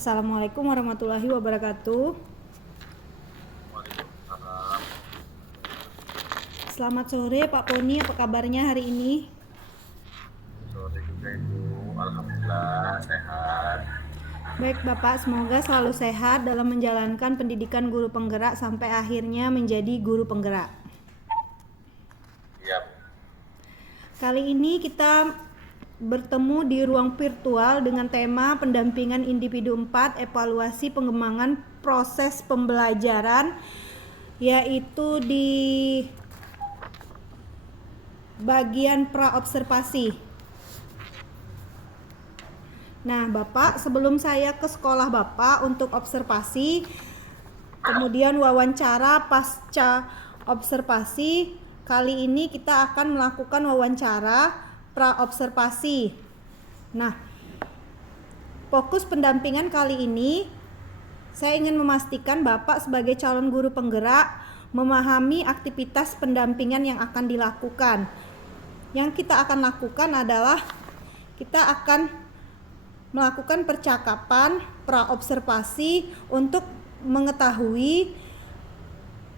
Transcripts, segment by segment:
Assalamualaikum warahmatullahi wabarakatuh. Waalaikumsalam. Selamat sore Pak Poni, apa kabarnya hari ini? Sore juga Ibu. Alhamdulillah sehat. Baik Bapak, semoga selalu sehat dalam menjalankan pendidikan guru penggerak sampai akhirnya menjadi guru penggerak. Iya, Bu. Kali ini kita bertemu di ruang virtual dengan tema pendampingan individu 4, evaluasi pengembangan proses pembelajaran, yaitu di bagian praobservasi. Nah, Bapak, sebelum saya ke sekolah Bapak untuk observasi, kemudian wawancara pasca observasi, kali ini kita akan melakukan wawancara praobservasi. Nah, fokus pendampingan kali ini saya ingin memastikan Bapak sebagai calon guru penggerak memahami aktivitas pendampingan yang akan dilakukan. Yang kita akan lakukan adalah kita akan melakukan percakapan praobservasi untuk mengetahui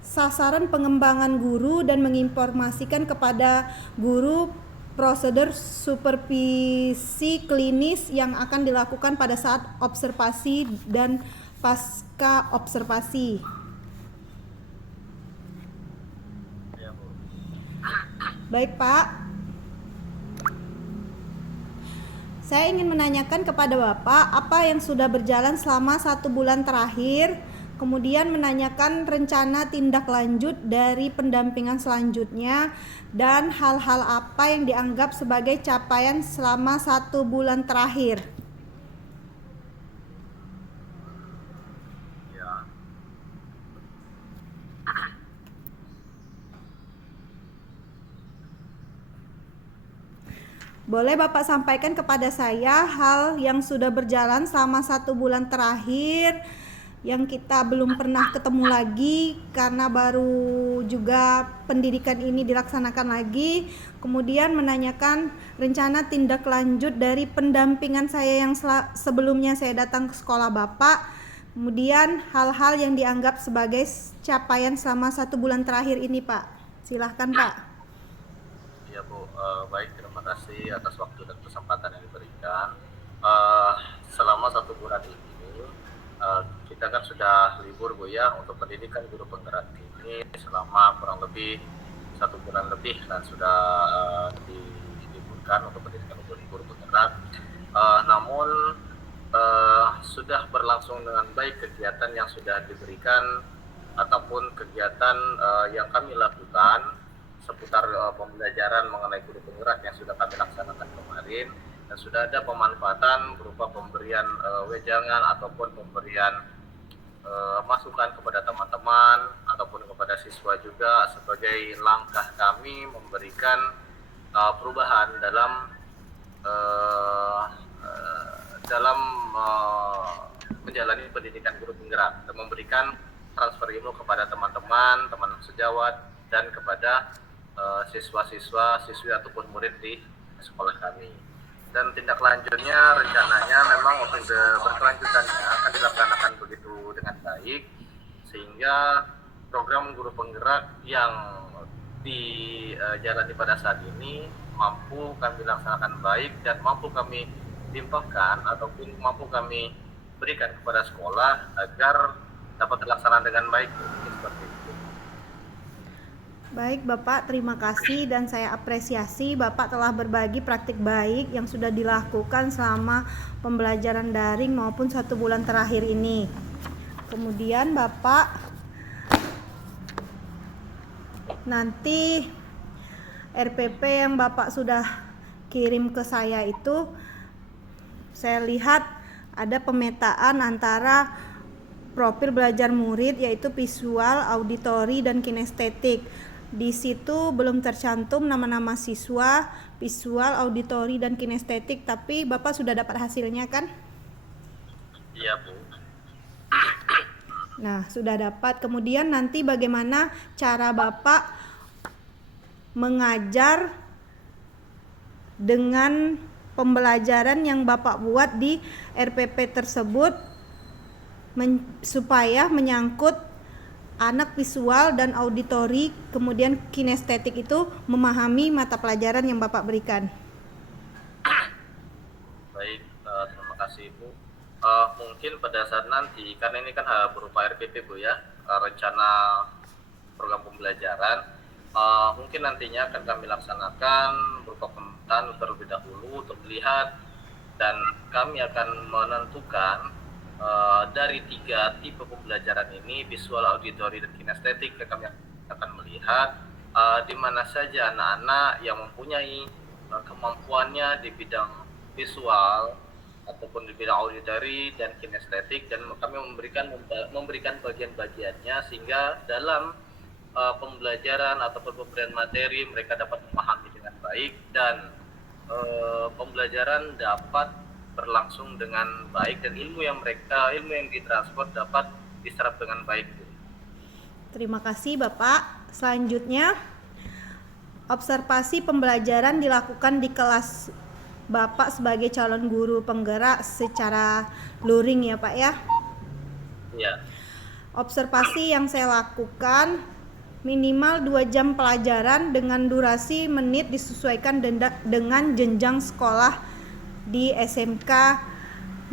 sasaran pengembangan guru dan menginformasikan kepada guru prosedur supervisi klinis yang akan dilakukan pada saat observasi dan pasca observasi. Iya, Bu. Baik Pak, saya ingin menanyakan kepada Bapak apa yang sudah berjalan selama 1 bulan terakhir, kemudian menanyakan rencana tindak lanjut dari pendampingan selanjutnya, dan hal-hal apa yang dianggap sebagai capaian selama 1 bulan terakhir. Iya. Boleh Bapak sampaikan kepada saya hal yang sudah berjalan selama 1 bulan terakhir yang kita belum pernah ketemu lagi karena baru juga pendidikan ini dilaksanakan lagi, kemudian menanyakan rencana tindak lanjut dari pendampingan saya yang sebelumnya saya datang ke sekolah Bapak, kemudian hal-hal yang dianggap sebagai capaian selama 1 bulan terakhir ini Pak. Silahkan Pak. Iya, Bu. Baik, terima kasih atas waktu dan kesempatan yang diberikan. Eh, Selama 1 bulan ini, kita kan sudah libur, Bu, ya, untuk pendidikan guru penggerak ini selama kurang lebih 1 bulan lebih dan sudah diliburkan untuk pendidikan guru penggerak. Namun sudah berlangsung dengan baik kegiatan yang sudah diberikan ataupun kegiatan yang kami lakukan seputar pembelajaran mengenai guru penggerak yang sudah kami laksanakan kemarin, dan sudah ada pemanfaatan berupa pemberian wejangan ataupun pemberian masukan kepada teman-teman ataupun kepada siswa juga sebagai langkah kami memberikan perubahan dalam menjalani pendidikan guru penggerak dan memberikan transfer ilmu kepada teman-teman sejawat dan kepada siswi ataupun murid di sekolah kami. Dan tindak lanjutnya rencananya memang untuk berkelanjutannya akan dilaksanakan begitu dengan baik sehingga program guru penggerak yang dijalani pada saat ini mampu kami laksanakan baik dan mampu kami limpahkan ataupun mampu kami berikan kepada sekolah agar dapat terlaksana dengan baik. Seperti itu. Baik Bapak, terima kasih dan saya apresiasi Bapak telah berbagi praktik baik yang sudah dilakukan selama pembelajaran daring maupun 1 bulan terakhir ini. Kemudian Bapak, nanti RPP yang Bapak sudah kirim ke saya itu, saya lihat ada pemetaan antara profil belajar murid yaitu visual, auditori, dan kinestetik. Di situ belum tercantum nama-nama siswa, visual, auditori, dan kinestetik, tapi Bapak sudah dapat hasilnya kan? Iya, Bu. Nah, sudah dapat. Kemudian nanti bagaimana cara Bapak mengajar dengan pembelajaran yang Bapak buat di RPP tersebut supaya menyangkut anak visual dan auditori, kemudian kinestetik itu memahami mata pelajaran yang Bapak berikan. Baik, terima kasih Ibu. Mungkin pada saat nanti, karena ini kan berupa RPP Bu ya, rencana program pembelajaran, mungkin nantinya akan kami laksanakan berupa pementahan terlebih dahulu untuk melihat, dan kami akan menentukan dari 3 tipe pembelajaran ini, visual, auditori, dan kinestetik, yang kami akan melihat di mana saja anak-anak yang mempunyai kemampuannya di bidang visual ataupun di bidang auditori dan kinestetik, dan kami memberikan bagian-bagiannya sehingga dalam pembelajaran ataupun pemberian materi mereka dapat memahami dengan baik dan pembelajaran dapat berlangsung dengan baik, dan ilmu yang ditransfer dapat diserap dengan baik. Terima kasih Bapak. Selanjutnya, observasi pembelajaran dilakukan di kelas Bapak sebagai calon guru penggerak secara luring ya Pak ya? Iya. Observasi yang saya lakukan minimal 2 jam pelajaran dengan durasi menit disesuaikan dengan jenjang sekolah di SMK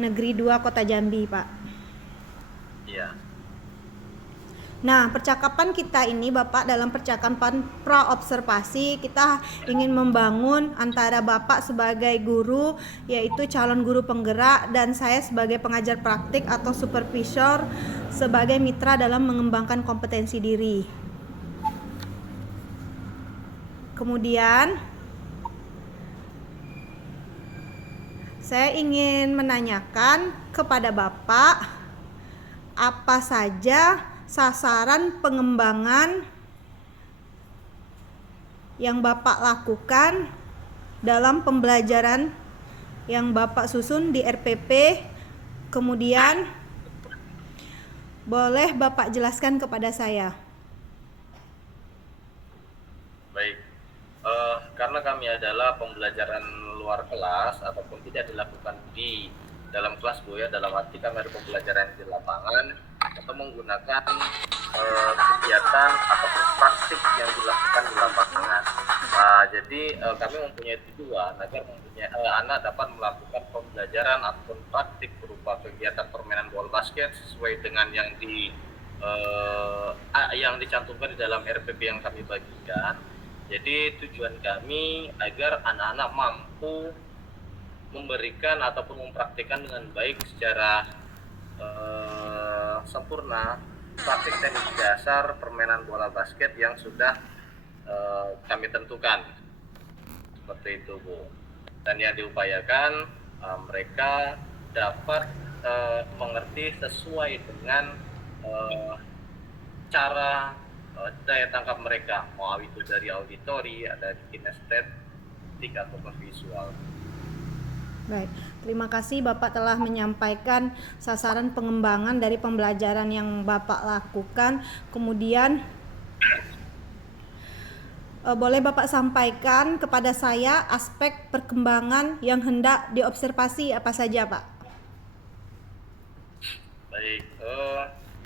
Negeri 2 Kota Jambi, Pak. Iya. Nah, percakapan kita ini Bapak, dalam percakapan pra-observasi kita ingin membangun antara Bapak sebagai guru, yaitu calon guru penggerak, dan saya sebagai pengajar praktik atau supervisor sebagai mitra dalam mengembangkan kompetensi diri. Kemudian saya ingin menanyakan kepada Bapak, apa saja sasaran pengembangan yang Bapak lakukan dalam pembelajaran yang Bapak susun di RPP. Kemudian boleh Bapak jelaskan kepada saya. Baik. Karena kami adalah pembelajaran luar kelas ataupun tidak dilakukan di dalam kelas Bu ya, dalam arti kami ada pembelajaran di lapangan atau menggunakan kegiatan ataupun praktik yang dilakukan di lapangan. Jadi kami mempunyai tujuan agar anak dapat melakukan pembelajaran ataupun praktik berupa kegiatan permainan bola basket sesuai dengan yang dicantumkan di dalam RPP yang kami bagikan. Jadi tujuan kami agar anak-anak mampu memberikan ataupun mempraktikkan dengan baik secara sempurna praktik teknik dasar permainan bola basket yang sudah kami tentukan. Seperti itu Bu. Dan yang diupayakan mereka dapat mengerti sesuai dengan cara daya tangkap mereka, mau itu dari auditori, ada kinestetik ataupun visual. Baik, terima kasih Bapak telah menyampaikan sasaran pengembangan dari pembelajaran yang Bapak lakukan. Kemudian boleh Bapak sampaikan kepada saya aspek perkembangan yang hendak diobservasi apa saja Pak? Baik,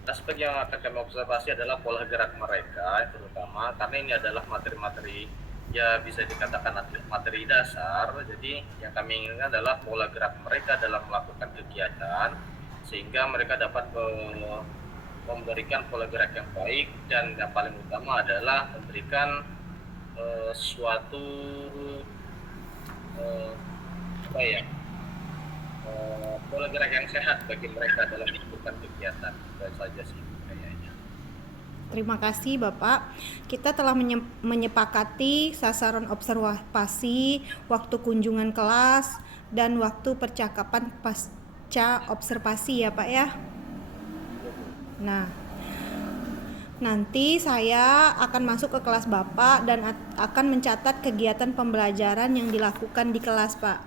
aspek yang akan kami observasi adalah pola gerak mereka, terutama karena ini adalah materi-materi ya bisa dikatakan materi dasar. Jadi yang kami inginkan adalah pola gerak mereka dalam melakukan kegiatan sehingga mereka dapat memberikan pola gerak yang baik, dan yang paling utama adalah memberikan suatu pola gerak yang sehat bagi mereka dalam melakukan kegiatan. Itu saja sih kayaknya. Terima kasih Bapak. Kita telah menyepakati sasaran observasi, waktu kunjungan kelas, dan waktu percakapan pasca observasi ya Pak ya. Nah, nanti saya akan masuk ke kelas Bapak dan akan mencatat kegiatan pembelajaran yang dilakukan di kelas Pak.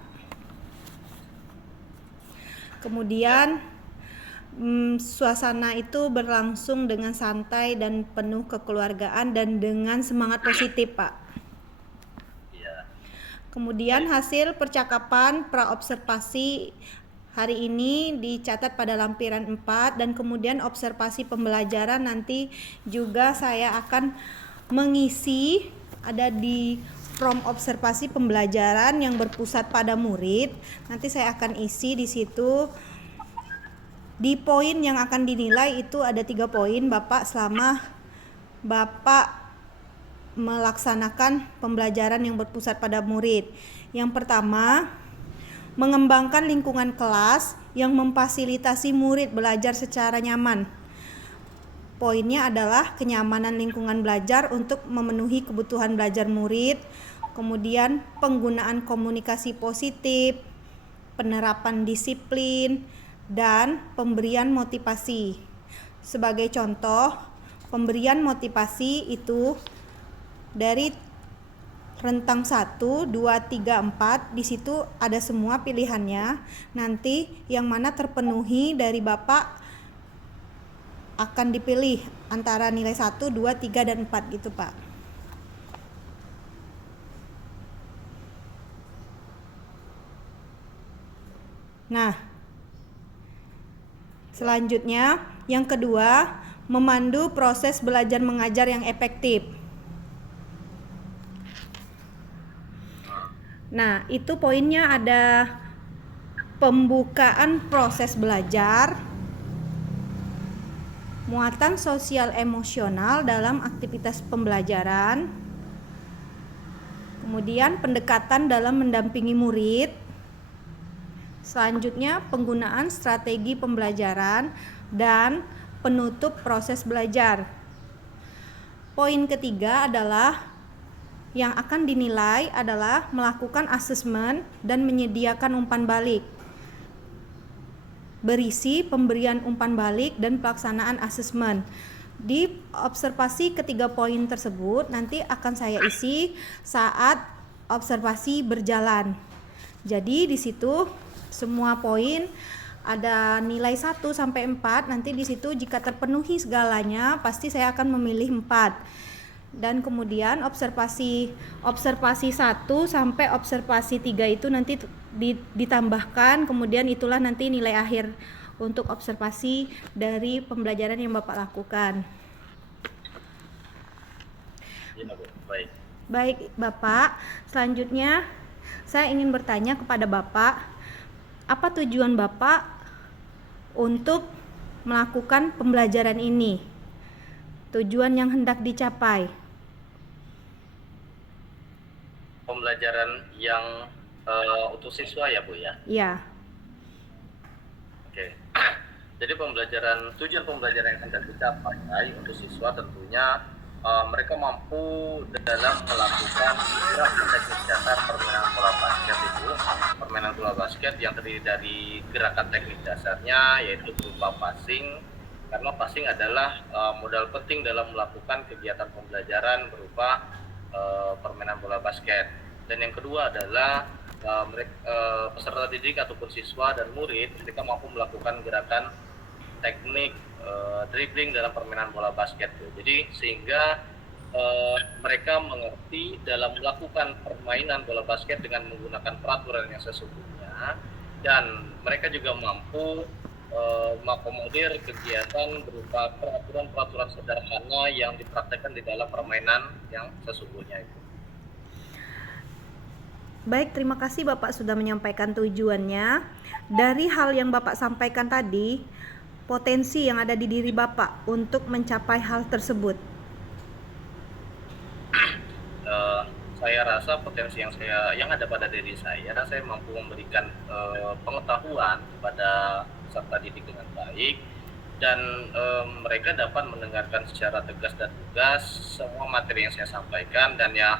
Kemudian suasana itu berlangsung dengan santai dan penuh kekeluargaan dan dengan semangat positif Pak. Kemudian hasil percakapan pra-observasi hari ini dicatat pada lampiran 4 dan kemudian observasi pembelajaran nanti juga saya akan mengisi ada di from observasi pembelajaran yang berpusat pada murid. Nanti saya akan isi di situ. Di poin yang akan dinilai itu ada 3 poin Bapak selama Bapak melaksanakan pembelajaran yang berpusat pada murid. Yang pertama, mengembangkan lingkungan kelas yang memfasilitasi murid belajar secara nyaman. Poinnya adalah kenyamanan lingkungan belajar untuk memenuhi kebutuhan belajar murid, kemudian penggunaan komunikasi positif, penerapan disiplin, dan pemberian motivasi. Sebagai contoh, pemberian motivasi itu dari rentang 1, 2, 3, 4, di situ ada semua pilihannya. Nanti yang mana terpenuhi dari Bapak akan dipilih antara nilai 1, 2, 3, dan 4 gitu Pak. Nah, selanjutnya yang kedua, memandu proses belajar mengajar yang efektif. Nah, itu poinnya ada pembukaan proses belajar, muatan sosial emosional dalam aktivitas pembelajaran, kemudian pendekatan dalam mendampingi murid, selanjutnya penggunaan strategi pembelajaran, dan penutup proses belajar. Poin ketiga adalah yang akan dinilai adalah melakukan asesmen dan menyediakan umpan balik. Berisi pemberian umpan balik dan pelaksanaan asesmen. Di observasi ketiga poin tersebut nanti akan saya isi saat observasi berjalan. Jadi di situ semua poin ada nilai 1 sampai 4. Nanti di situ jika terpenuhi segalanya pasti saya akan memilih 4. Dan kemudian observasi 1 sampai observasi 3 itu nanti ditambahkan, kemudian itulah nanti nilai akhir untuk observasi dari pembelajaran yang Bapak lakukan. Ya, Bu. Baik. Baik Bapak, selanjutnya saya ingin bertanya kepada Bapak, apa tujuan Bapak untuk melakukan pembelajaran ini? Tujuan yang hendak dicapai. Pembelajaran yang untuk siswa ya Bu ya? Iya. Oke. Jadi tujuan pembelajaran yang hendak dicapai untuk siswa tentunya mereka mampu dalam melakukan gerakan teknik dasar permainan bola basket itu. Permainan bola basket yang terdiri dari gerakan teknik dasarnya yaitu berupa passing, karena passing adalah modal penting dalam melakukan kegiatan pembelajaran berupa permainan bola basket. Dan yang kedua adalah peserta didik ataupun siswa dan murid mereka mampu melakukan gerakan teknik dribbling dalam permainan bola basket. Jadi sehingga mereka mengerti dalam melakukan permainan bola basket dengan menggunakan peraturan yang sesungguhnya, dan mereka juga mampu mengakomodir kegiatan berupa peraturan-peraturan sederhana yang dipraktekkan di dalam permainan yang sesungguhnya itu. Baik, terima kasih Bapak sudah menyampaikan tujuannya. Dari hal yang Bapak sampaikan tadi, potensi yang ada di diri Bapak untuk mencapai hal tersebut. Saya rasa potensi yang ada pada diri saya mampu memberikan pengetahuan kepada peserta didik dengan baik, dan mereka dapat mendengarkan secara tegas dan lugas semua materi yang saya sampaikan, dan ya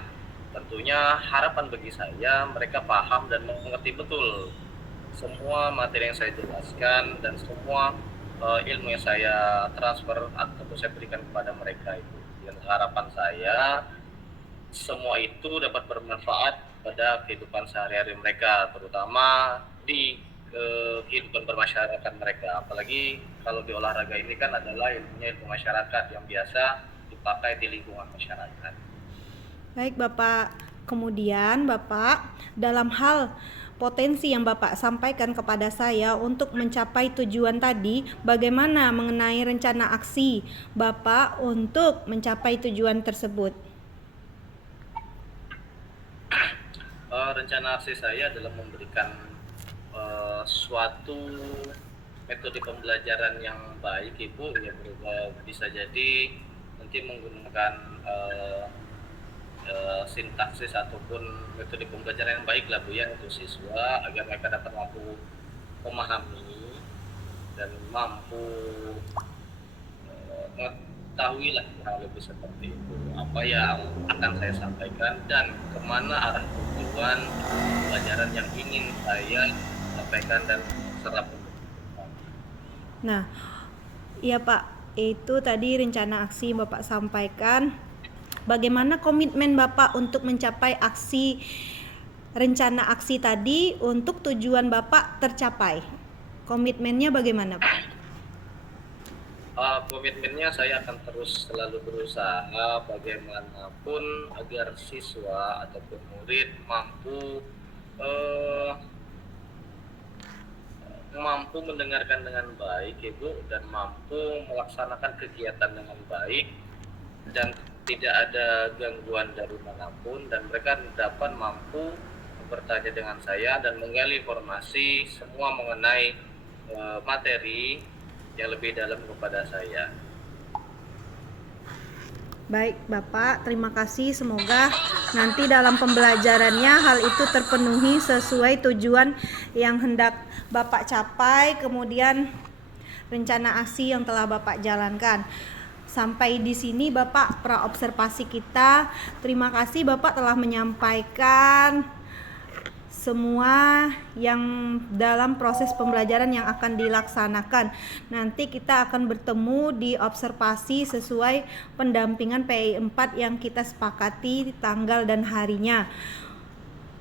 tentunya harapan bagi saya mereka paham dan mengerti betul semua materi yang saya jelaskan dan semua ilmu yang saya transfer atau saya berikan kepada mereka itu. Dan harapan saya semua itu dapat bermanfaat pada kehidupan sehari-hari mereka, terutama di kehidupan bermasyarakat mereka. Apalagi kalau di olahraga ini kan adalah ilmu masyarakat yang biasa dipakai di lingkungan masyarakat. Baik Bapak, kemudian Bapak dalam hal potensi yang Bapak sampaikan kepada saya untuk mencapai tujuan tadi, bagaimana mengenai rencana aksi Bapak untuk mencapai tujuan tersebut? Rencana aksi saya adalah memberikan suatu metode pembelajaran yang baik, Ibu, yang bisa jadi nanti menggunakan sintaksis ataupun metode pembelajaran yang baik lah, Bu, ya, untuk siswa agar mereka dapat mampu memahami dan mampu mengetahui lah kurang lebih seperti itu apa yang akan saya sampaikan dan kemana arah tujuan pelajaran yang ingin saya sampaikan dan serap. Nah, iya Pak, itu tadi rencana aksi yang Bapak sampaikan. Bagaimana komitmen Bapak untuk mencapai rencana aksi tadi untuk tujuan Bapak tercapai? Komitmennya bagaimana Pak? Komitmennya saya akan terus selalu berusaha bagaimanapun agar siswa ataupun murid mampu mendengarkan dengan baik, Ibu, dan mampu melaksanakan kegiatan dengan baik dan tidak ada gangguan dari manapun, dan mereka dapat mampu bertanya dengan saya dan menggali informasi semua mengenai materi yang lebih dalam kepada saya. Baik Bapak, terima kasih. Semoga nanti dalam pembelajarannya hal itu terpenuhi sesuai tujuan yang hendak Bapak capai, kemudian rencana aksi yang telah Bapak jalankan. Sampai di sini Bapak praobservasi kita. Terima kasih Bapak telah menyampaikan semua yang dalam proses pembelajaran yang akan dilaksanakan. Nanti kita akan bertemu di observasi sesuai pendampingan PI 4 yang kita sepakati tanggal dan harinya.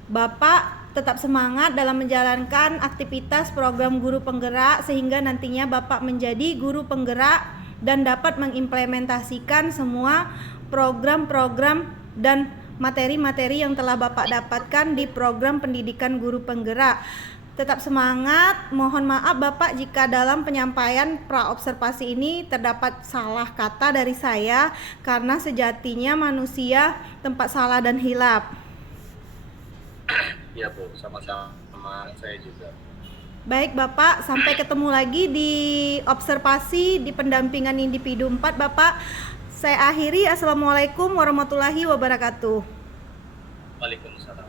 Bapak tetap semangat dalam menjalankan aktivitas program guru penggerak sehingga nantinya Bapak menjadi guru penggerak dan dapat mengimplementasikan semua program-program dan materi-materi yang telah Bapak dapatkan di program pendidikan guru penggerak. Tetap semangat. Mohon maaf Bapak jika dalam penyampaian praobservasi ini terdapat salah kata dari saya, karena sejatinya manusia tempat salah dan hilaf. Iya, Bu, sama-sama saya juga. Baik Bapak, sampai ketemu lagi di observasi di pendampingan individu 4 Bapak. Saya akhiri. Assalamualaikum warahmatullahi wabarakatuh. Waalaikumsalam.